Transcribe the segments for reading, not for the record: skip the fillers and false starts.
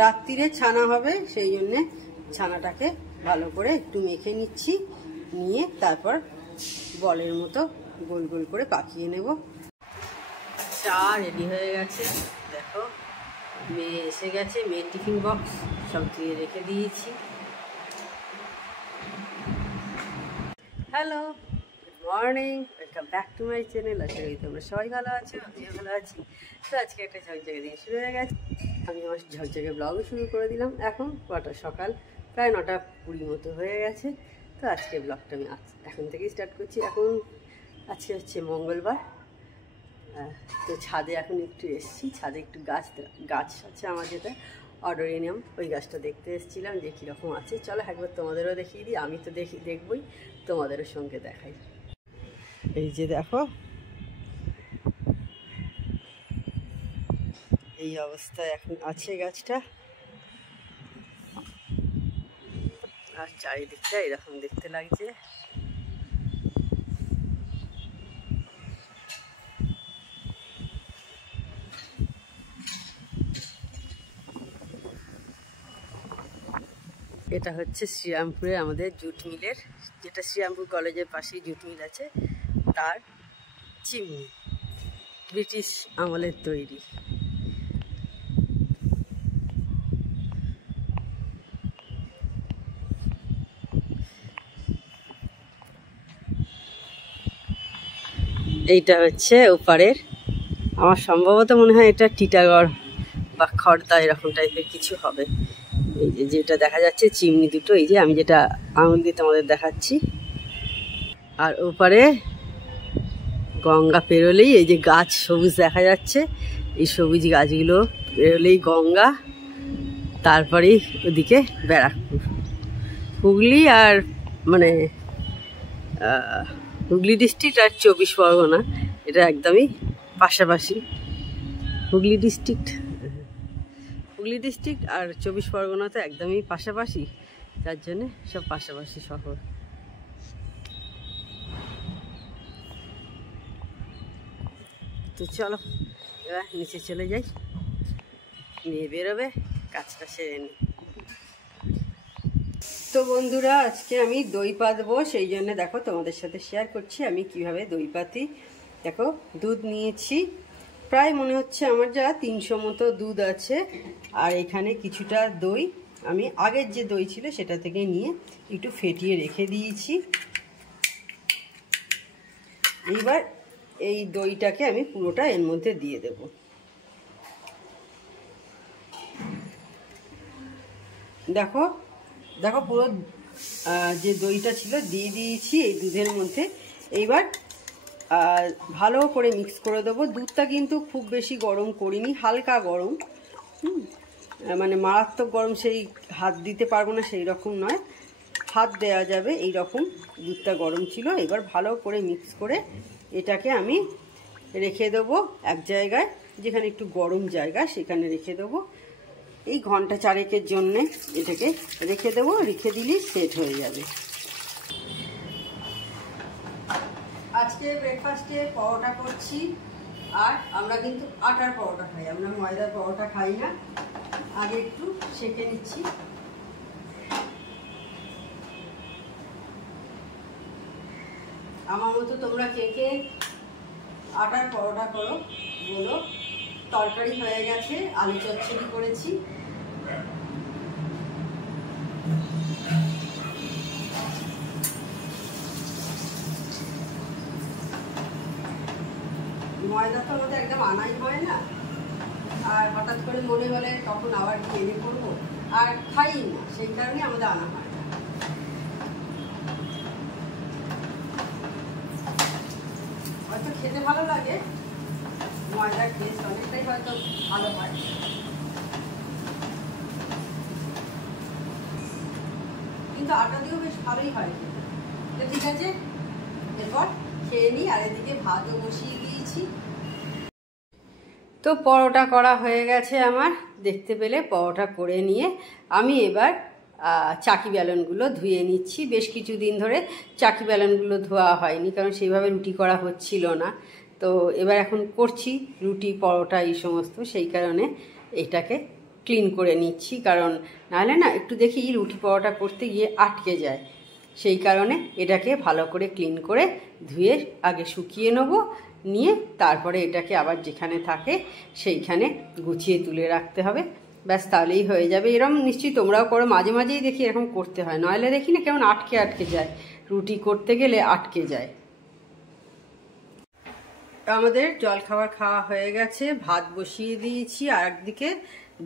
রাত্রিরে ছানা হবে, সেই জন্যে ছানাটাকে ভালো করে একটু মেখে নিচ্ছি, নিয়ে তারপর বলের মতো গোল গোল করে পাকিয়ে নেব। চা রেডি হয়ে গেছে, দেখো মেয়ে এসে গেছে, মেয়ের টিফিন বক্স সব ধুয়ে রেখে দিয়েছি। Hello, good morning, welcome back to my channel. আশা করি তোমরা সবাই ভালো আছো, আমিও ভালো আছি। তো আজকে একটা ঝকঝকে দিন শুরু হয়ে গেছে, আমি আমার ঝকঝকে ব্লগও শুরু করে দিলাম। এখন কটা সকাল প্রায় 9:20 মতো হয়ে গেছে। তো আজকে ব্লগটা আমি এখন থেকেই স্টার্ট করছি। এখন আজকে হচ্ছে মঙ্গলবার। তো ছাদে এখন একটু এসেছি, ছাদে একটু গাছ আছে আমার, যেটা অডোরিনিয়াম, ওই গাছটা দেখতে এসেছিলাম যে কীরকম আছে। চলো একবার তোমাদেরও দেখিয়ে দিই, আমি তো দেখবই, তোমাদেরও সঙ্গে দেখাই। এই যে দেখো, এই অবস্থায় এখন আছে গাছটা, আর চারিদিকটা এরকম দেখতে লাগছে। এটা হচ্ছে শ্রীরামপুরে আমাদের জুট মিলের, যেটা শ্রীরামপুর কলেজের পাশেই জুট মিল আছে, তার চিমনি, ব্রিটিশ আমলের তৈরি। এইটা হচ্ছে ওপারের, আমার সম্ভবত মনে হয় এটা টিটাগড় বা খড়দা এরকম টাইপের কিছু হবে। এই যে যেটা দেখা যাচ্ছে চিমনি দুটো, এই যে আমি যেটা আঙুল দিয়ে তোমাদের দেখাচ্ছি। আর ওপারে গঙ্গা পেরোলেই এই যে গাছ সবুজ দেখা যাচ্ছে, এই সবুজ গাছগুলো পেরোলেই গঙ্গা, তারপরেই ওদিকে ব্যারাকপুর, হুগলি, আর মানে হুগলি ডিস্ট্রিক্ট আর 24 পরগনা, এটা একদমই পাশাপাশি। হুগলি ডিস্ট্রিক্ট আর 24 পরগনা তো একদমই পাশাপাশি, যার জন্যে সব পাশাপাশি শহর। তো চলো এবার নিচে চলে যাই, নিয়ে বেরোবে, কাজটা সেরে নিই। তো বন্ধুরা, আজকে আমি দই পাতবো, সেই জন্য দেখো তোমাদের সাথে শেয়ার করছি আমি কিভাবে দই পাতি। দেখো দুধ নিয়েছি, প্রায় মনে হচ্ছে আমার যা 300 মতো দুধ আছে, আর এখানে কিছুটা দই আমি আগের যে দই ছিল সেটা থেকে নিয়ে একটু ফেটিয়ে রেখে দিয়েছি। এইবার এই দইটাকে আমি পুরোটা এর মধ্যে দিয়ে দেব। দেখো দেখো পুরো যে দইটা ছিল দিয়ে দিয়েছি এই দুধের মধ্যে। এইবার ভালো করে মিক্স করে দেবো। দুধটা কিন্তু খুব বেশি গরম করিনি, হালকা গরম, মানে মারাত্মক গরম, সেই হাত দিতে পারবো না সেই রকম নয়, হাত দেওয়া যাবে এই রকম দুধটা গরম ছিল। এবার ভালো করে মিক্স করে এটাকে আমি রেখে দেবো এক জায়গায়, যেখানে একটু গরম জায়গা সেখানে রেখে দেবো। এই ঘন্টা 4-এর জন্যে এটাকে রেখে দেবো, রেখে দিলেই সেট হয়ে যাবে। আজকে ব্রেকফাস্টে পরোটা করছি, আর আমরা কিন্তু আটার পরোটা খাই, আমরা ময়দার পরোটা খাই না। আগে একটু সেঁকে নিচ্ছি। আমার মতো তোমরা কে কে আটার পরোটা করো বলো। তরকারি হয়ে গেছে, আলু চচ্চড়ি করেছি। ময়দা তো আমাদের একদম আনাই হয় না, আর হঠাৎ করে মনে হলে তখন আবার কি এনে করবো, আর খাই না, সেই কারণে আমাদের আনা হয় না। হয়তো খেতে ভালো লাগে, ময়দার টেস্ট অনেকটাই হয়তো ভালো হয়, কিন্তু আটা দিয়েও বেশ ভালোই হয় খেতে। তো ঠিক আছে, এরপর খেয়ে নিই। আর এদিকে ভাতও বসিয়ে দিয়েছি। তো পরোটা করা হয়ে গেছে আমার, দেখতে পেলে পরোটা করে নিয়ে আমি এবার চাকি বেলনগুলো ধুয়ে নিচ্ছি। বেশ কিছুদিন ধরে চাকি বেলনগুলো ধোয়া হয়নি, কারণ সেইভাবে রুটি করা হচ্ছিল না। তো এবার এখন করছি রুটি, পরোটা, এই সমস্ত, সেই কারণে এটাকে ক্লিন করে নিচ্ছি, কারণ নাহলে না একটু দেখি রুটি পরোটা করতে গিয়ে আটকে যায়। সেই কারণে এটাকে ভালো করে ক্লিন করে ধুয়ে আগে শুকিয়ে নেব, নিয়ে তারপরে এটাকে আবার যেখানে থাকে সেইখানে গুছিয়ে তুলে রাখতে হবে। ব্যাস তাহলেই হয়ে যাবে। এরকম নিশ্চয়ই তোমরাও করো, মাঝে মাঝেই দেখি এরকম করতে হয়, নইলে দেখি না কেমন আটকে আটকে যায়, রুটি করতে গেলে আটকে যায়। আমাদের জলখাবার খাওয়া হয়ে গেছে, ভাত বসিয়ে দিয়েছি, আর একদিকে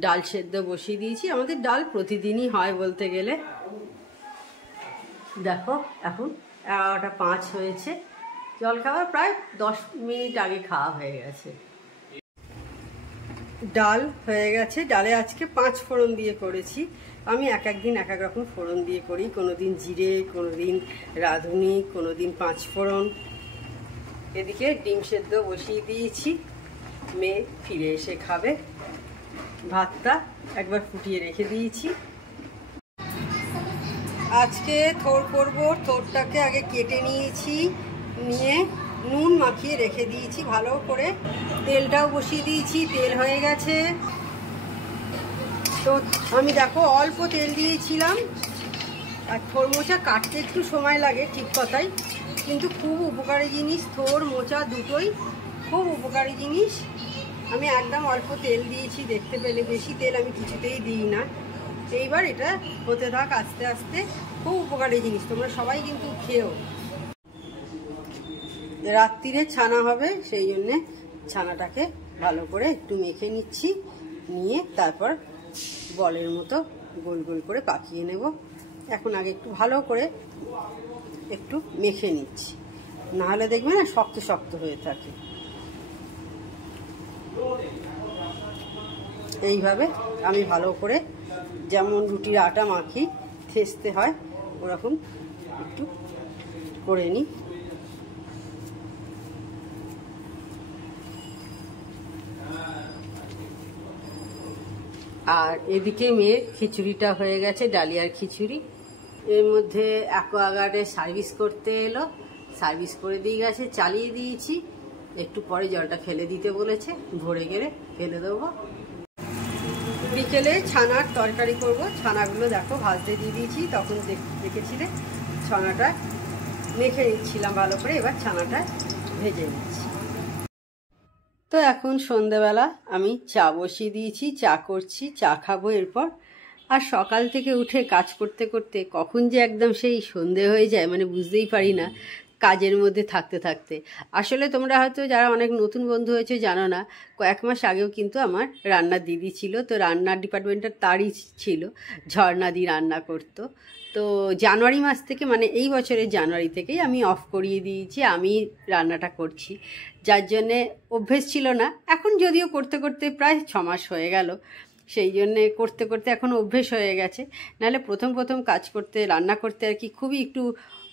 ডাল সেদ্ধ বসিয়ে দিয়েছি। আমাদের ডাল প্রতিদিনই হয় বলতে গেলে। দেখো এখন 11টা 5 হয়েছে, জলখাবার প্রায় 10 মিনিট আগে খাওয়া হয়ে গেছে। ডাল হয়ে গেছে, ডালে আজকে 5 ফোড়ন দিয়ে করেছি। আমি এক একদিন এক এক রকম ফোড়ন দিয়ে করি, কোনোদিন জিরে, কোনোদিন রাঁধুনি, কোনোদিন 5 ফোড়ন। এদিকে ডিম সেদ্ধ বসিয়ে দিয়েছি, মেয়ে ফিরে এসে খাবে। ভাতটা একবার ফুটিয়ে রেখে দিয়েছি। আজকে থোড় করবো, থোড়টাকে আগে কেটে নিয়েছি, নিয়ে নুন মাখিয়ে রেখে দিয়েছি ভালো করে। তেলটাও বসিয়ে দিয়েছি, তেল হয়ে গেছে। তো আমি দেখো অল্প তেল দিয়েছিলাম। আর থোড় মোচা কাটতে একটু সময় লাগে, ঠিক কথাই, কিন্তু খুব উপকারী জিনিস। থোড় মোচা দুটোই খুব উপকারী জিনিস। আমি একদম অল্প তেল দিয়েছি, দেখতে পেলে বেশি তেল আমি কিছুতেই দিই না। এইবার এটা হতে থাক আস্তে আস্তে। খুব উপকারী জিনিস, তোমরা সবাই কিন্তু খেও। রাত্রিরে ছানা হবে, সেই জন্যে ছানাটাকে ভালো করে একটু মেখে নিচ্ছি, নিয়ে তারপর বলের মতো গোল গোল করে পাকিয়ে নেব। এখন আগে একটু ভালো করে একটু মেখে নিচ্ছি, নাহলে দেখবে না শক্ত শক্ত হয়ে থাকে। এইভাবে আমি ভালো করে যেমন রুটির আটা মাখি থেসতে হয়, ওরকম একটু করে নিই। আর এদিকে মেয়ের খিচুড়িটা হয়ে গেছে, ডালিয়ার খিচুড়ি। এর মধ্যে অ্যাকোয়াগার্ডে সার্ভিস করতে এলো, সার্ভিস করে দিয়ে গেছে, চালিয়ে দিয়েছি। একটু পরে জলটা ফেলে দিতে বলেছে, ভরে গেলে ফেলে দেবো। বিকেলে ছানার তরকারি করব। ছানাগুলো দেখো ভাজতে দিয়ে দিয়েছি, তখন দেখেছিলে ছানাটা মেখে নিচ্ছিলাম ভালো করে, এবার ছানাটা ভেজে নিচ্ছি। তো এখন সন্ধেবেলা আমি চা বসিয়ে দিয়েছি, চা করছি, চা খাবো এরপর। আর সকাল থেকে উঠে কাজ করতে করতে কখন যে একদম সেই সন্ধে হয়ে যায়, মানে বুঝতেই পারি না কাজের মধ্যে থাকতে থাকতে। আসলে তোমরা হয়তো যারা অনেক নতুন বন্ধু হয়েছে জানো না, কয়েক মাস আগেও কিন্তু আমার রান্নার দিদি ছিল, তো রান্নার ডিপার্টমেন্টটা তারই ছিল, ঝর্ণাদি রান্না করতো। তো জানুয়ারি মাস থেকে, মানে এই বছরের জানুয়ারি থেকেই আমি অফ করিয়ে দিয়েছি, আমি রান্নাটা করছি, যার জন্যে অভ্যেস ছিল না। এখন যদিও করতে করতে প্রায় 6 মাস হয়ে গেল, সেই জন্যে করতে করতে এখন অভ্যেস হয়ে গেছে। নাহলে প্রথম প্রথম কাজ করতে, রান্না করতে আর কি খুবই একটু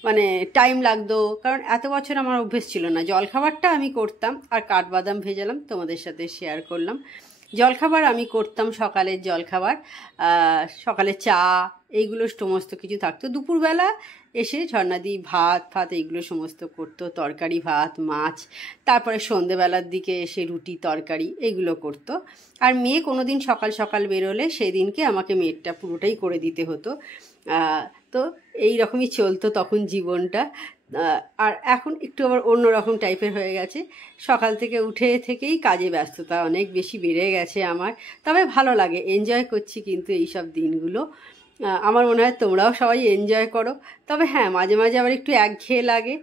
মানে টাইম লাগতো, কারণ এত বছর আমার অভ্যেস ছিল না। জলখাবারটা আমি করতাম, আর কাঠবাদাম ভেজালাম, তোমাদের সাথে শেয়ার করলাম। জলখাবার আমি করতাম, সকালের জলখাবার, সকালে চা, এইগুলো সমস্ত কিছু থাকতো। দুপুরবেলা এসে ঝর্ণাদি ভাত ফাত এইগুলো সমস্ত করতো, তরকারি ভাত মাছ। তারপরে সন্ধেবেলার দিকে এসে রুটি তরকারি এইগুলো করতো। আর মেয়ে কোনো দিন সকাল সকাল বেরোলে সেদিনকে আমাকে মেয়েরটা পুরোটাই করে দিতে হতো। তো এই রকমই চলতো তখন জীবনটা। আর এখন একটু আবার অন্যরকম টাইপের হয়ে গেছে। সকাল থেকে উঠে থেকেই কাজে ব্যস্ততা অনেক বেশি বেড়ে গেছে আমার। তবে ভালো লাগে, এনজয় করছি কিন্তু এই সব দিনগুলো। আমার মনে হয় তোমরাও সবাই এনজয় করো। তবে হ্যাঁ, মাঝে মাঝে আবার একটু একঘেয়ে লাগে,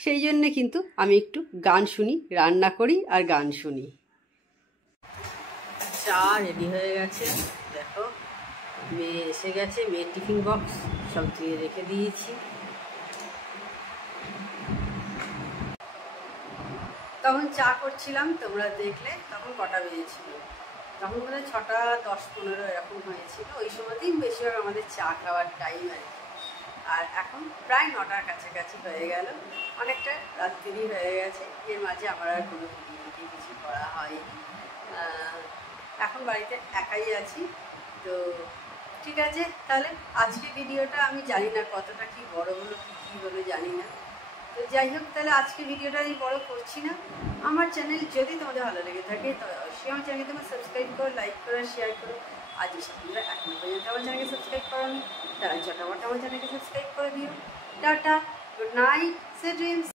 সেই জন্যে কিন্তু আমি একটু গান শুনি, রান্না করি আর গান শুনি। চা রেডি হয়ে গেছে, দেখো মেয়ে এসে গেছে, মেয়ের টিফিন বক্স সব ধুয়ে রেখে দিয়েছি। তখন চা করছিলাম, তোমরা দেখলে তখন কটা বেজেছিল, তখন বোধ হয় 6টা 10-15 এরকম হয়েছিল। ওই সময়তেই বেশিরভাগ আমাদের চা খাওয়ার টাইম আর কি। আর এখন প্রায় 9টার কাছাকাছি হয়ে গেল, অনেকটা রাত্রি হয়ে গেছে। এর মাঝে আমার আর কোনো ভিডিও কিছু করা হয়নি। এখন বাড়িতে একাই আছি। তো ঠিক আছে, তাহলে আজকে ভিডিওটা আমি জানি না কতটা কি বড় হলো, কী হলো জানি না। তো যাই হোক, তাহলে আজকে ভিডিওটা আমি বড় করছি না। আমার চ্যানেল যদি তোমাদের ভালো লেগে থাকে তবে অবশ্যই আমার চ্যানেলকে তোমরা সাবস্ক্রাইব করো, লাইক করো, শেয়ার করো। আর যেসব তোমরা এখনো পর্যন্ত আমার চ্যানেলকে সাবস্ক্রাইব করোনি তারা চটাপট আমার চ্যানেলকে সাবস্ক্রাইব করে দিও। Tata, good night, sweet dreams.